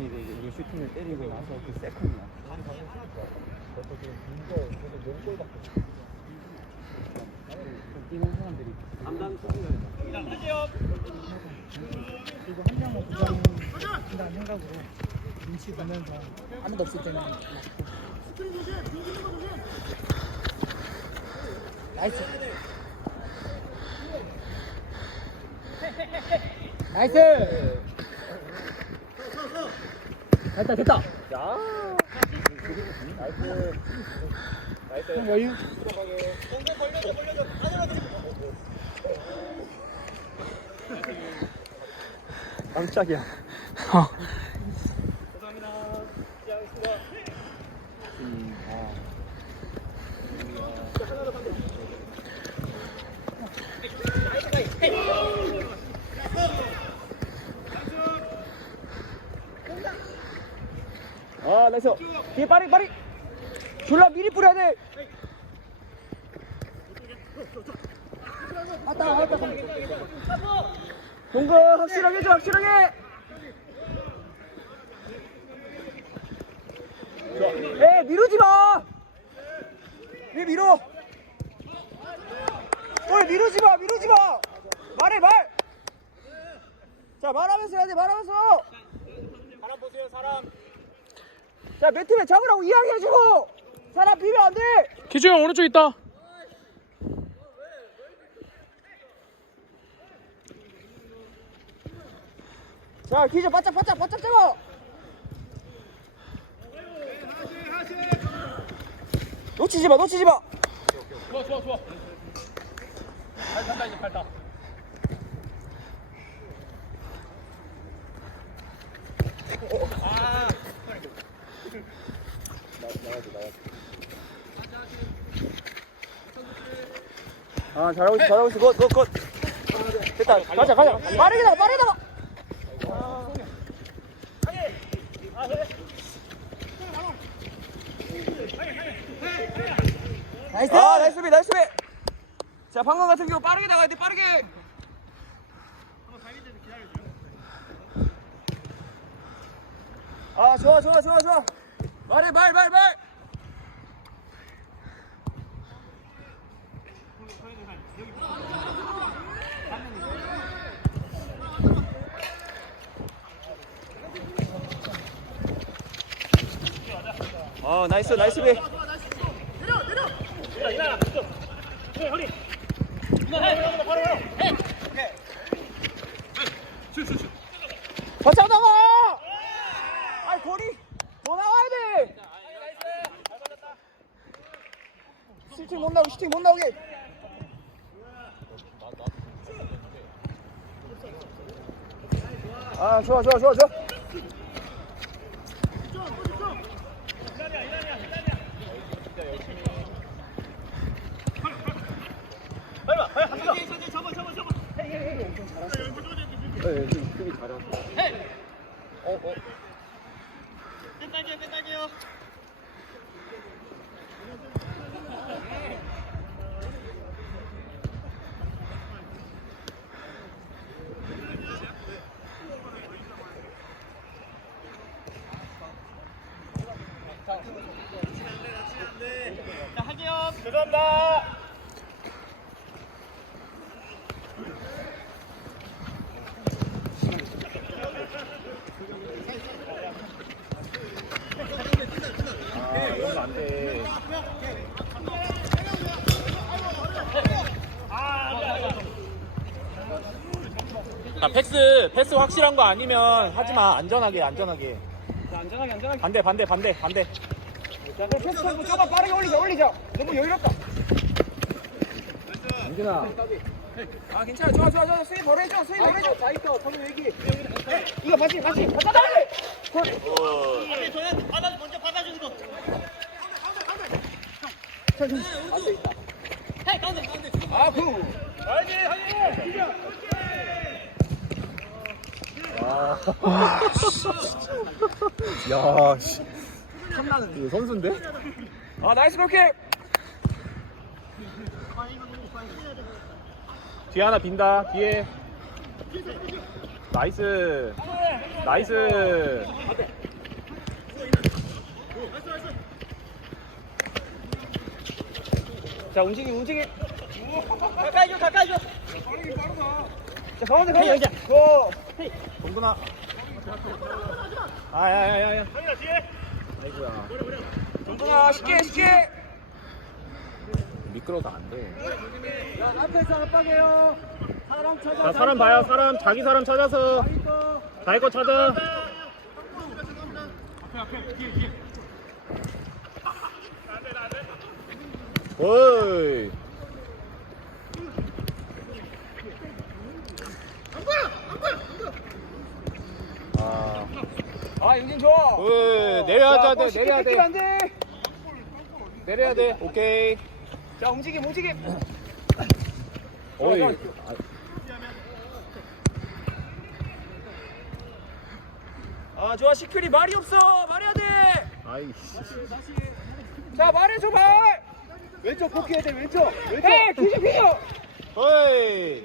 이게 이게 슈팅을 때리고 나서 그 세컨이야. 뛰는 사람들이 담당 그리고 한 명은 부장이라는 생각으로 눈치 보면서 아무도 없을 때는 막 나이스 나이스 됐다 됐다 야. 나이스. 나이스. 형 여유 깜짝이야. 나이스. 뒤에 빠리, 빠리. 졸라 미리 뿌려야 돼. 왔다 왔다 동거 확실하게 해줘, 확실하게. 에 미루지 마. 왜 밀어? 왜 미루지 마, 미루지 마. 말해 말. 자 말하면서 해야 돼, 말하면서. 사람 보세요, 사람. 자 매트맨 잡으라고 이야기해주고 사람 비면 안 돼. 기주 형 오른쪽 있다. 자 기저 바짝 바짝 바짝 잡아. 놓치지 마, 놓치지 마. 좋아 좋아 좋아. 발 탄다 이제 발 타. 아 잘하고 있어 잘하고 있어. 굿굿굿 됐다. 가자 가자. 빠르게 나가 빠르게 나가. 나이스. 아 나이스 수비 나이스 수비. 자 방금 같은 경우 빠르게 나가야 돼 빠르게. 아 좋아 좋아 좋아 좋아. 말해 말 말말 어 나이스 나이스 비 버텨 나가! 아이 거리 더 나와야 돼. 슈팅 못 나오게 슈팅 못 나오게. 아 좋아 좋아 좋아 좋아. 네, 좀 수비 잘하고. 어, 어. 아, 이런 거 안 돼. 아 패스 패스 확실한 거 아니면 하지 마 안전하게 안전하게. 안전하게 안전하게. 반대 반대 반대 반대. 자, 그 패스 한번 쪼가 빠르게 올리자 올리자. 너무 여유롭다. 안준아. 아 괜찮아 좋아 좋아 좋아 수비 보내줘 수비 보내줘 자 있어 성우 얘기 이거 다시 다시 갖다 달래 아 구야 씨. 탐나는 그 선수인데? 아 나이스 골킥 뒤에 하나 빈다 뒤에. 나이스. 나이스. 자 움직이 움직이 가까이 줘 가까이 줘. 자, 가운데 가운데. 고. 동근아. 아야야야야. 아이고야. 동동아 쉽게 쉽게. 미끄러서 안 돼. 야 앞에서 압박해요. 사람 찾아 자 사람 봐요. 사람. 자기 사람 찾아서. 자기 거. 찾아. 오이. 아, 아 윤진 좋아 오이. 내려야 돼, 내려야 돼, 안 돼. 내려야 돼. 오케이. 자 움직임 움직임 오이. 아 좋아 시크리 말이 없어 말해야 아이씨. 돼자 말해줘 말 왼쪽 복귀해야 돼 왼쪽 왼쪽 네 기적 기적 오이.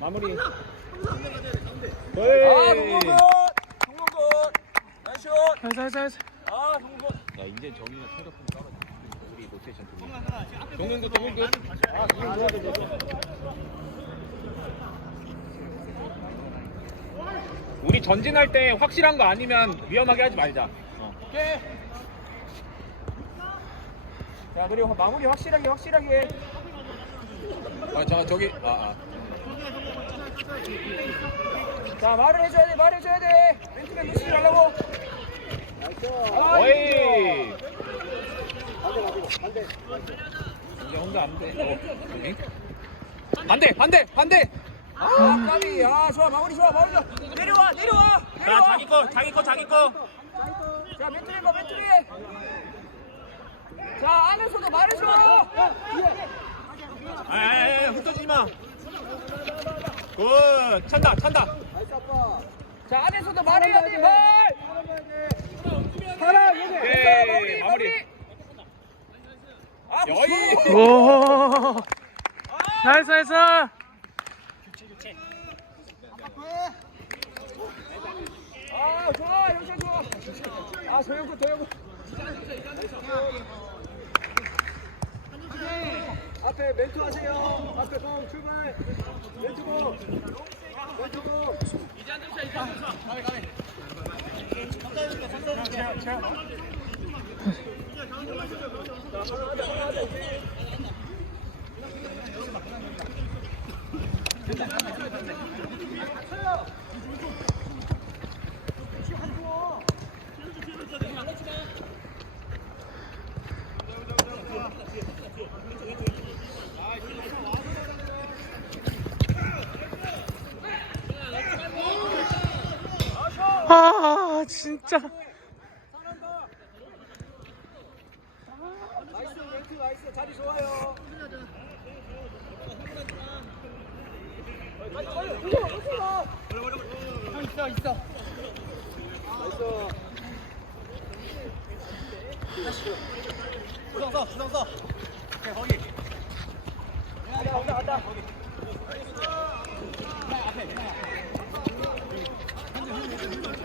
마무리. 아 오이. 동문굿 동문굿 나이스 슛 아, 동문굿 야 이제 정이가 체력좀 떨어져. 우리 로테이션 두 동근구 동근구. 아 우리 전진할 때 확실한 거 아니면 위험하게 하지 말자. 오케이 자 그리고 마무리 확실하게 확실하게 아저 저기 아 아. 자 말을 해줘야 돼 말을 해줘야 돼 멘트맨 놓치지 말라고 아, 오이. 반대 이제 혼자 안 돼. 어, 여기? 반대 반대 반대. 아 까비 아 좋아 마무리 좋아 마무리 좋아 내려와 내려와 내려와 자 자기 거 자기 거 자기 거. 자 멘트맨 거 멘트맨 자 안에서도 말해줘 아야야야 흩어지지 마. 굿 찬다 찬다. 자 안에서도 말해야 돼 말 사람 여기 오케이, 마무리 마무리. 마무리 아 여의. 오. 나이스 나이스. 아 좋아 영철 좋아 아 조영구 조영구 앞에 멘트 하세요. 앞에 공 출발. 멘트 공 멘트 공아 진짜. 나이스 멘트 나이스 자리 좋아요 이거. 있어, 있어. 나이스. 주성서, 주성서. 오케이, 거기. 간다, 간다, 간다.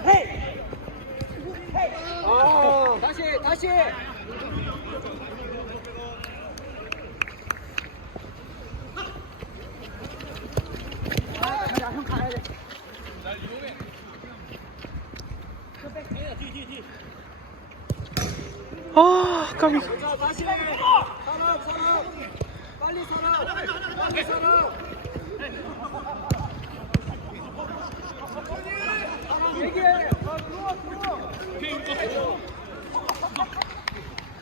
헤이! 헤이! 아, 다시, 다시. 아 까비. 자, 다시. 사람, 사람. 빨리 사람. 빨리 사람. 얘기해. 아, 들어와, 들어와.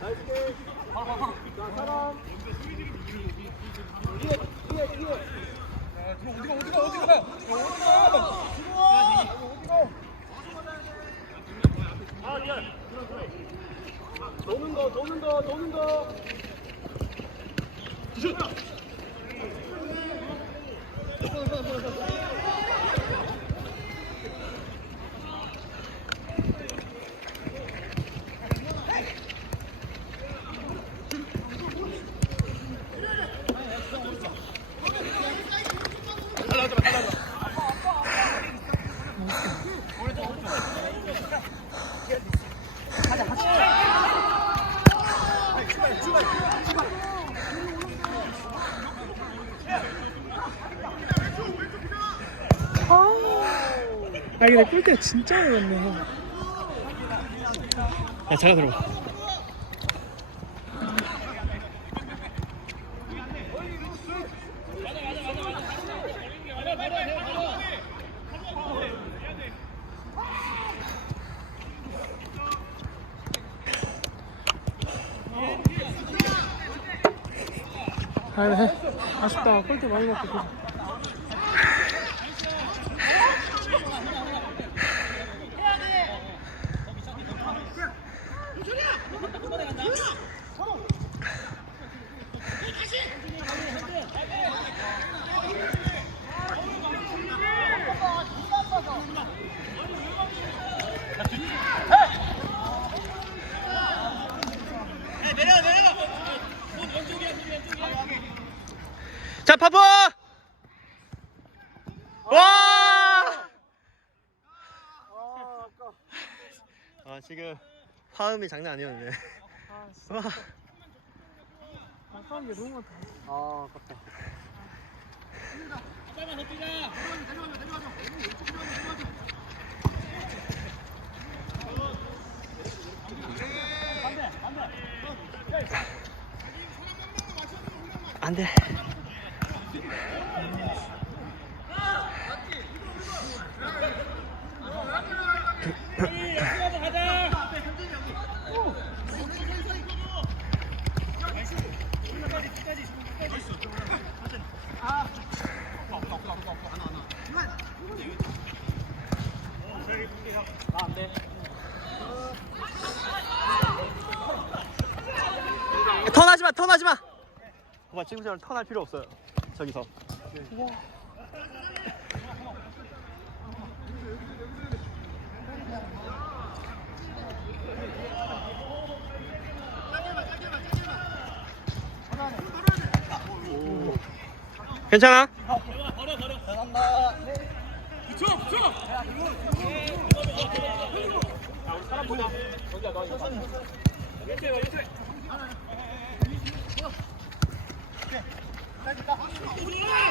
나이스. 자, 사람. 뒤에, 뒤에, 뒤에. 어디가, 어디가, 어디가. 어디가. 들어와. 어디가. 아, 미안. 도는 거, 도는 거, 도는 거. 아 근데 꿀대 진짜 어렵네 야 제가 들어봐 아 해. 아쉽다 꿀대 많이 먹고 그래. 자 파포 와! 아 지금 화음이 장난 아니었네 아 진짜 와. 아까운 게 너무 많다 아 아깝다 안돼 턴하지 마, 턴하지 마. 봐봐, 지금처럼 턴할 필요 없어요. 저기서. 괜찮아? Yeah.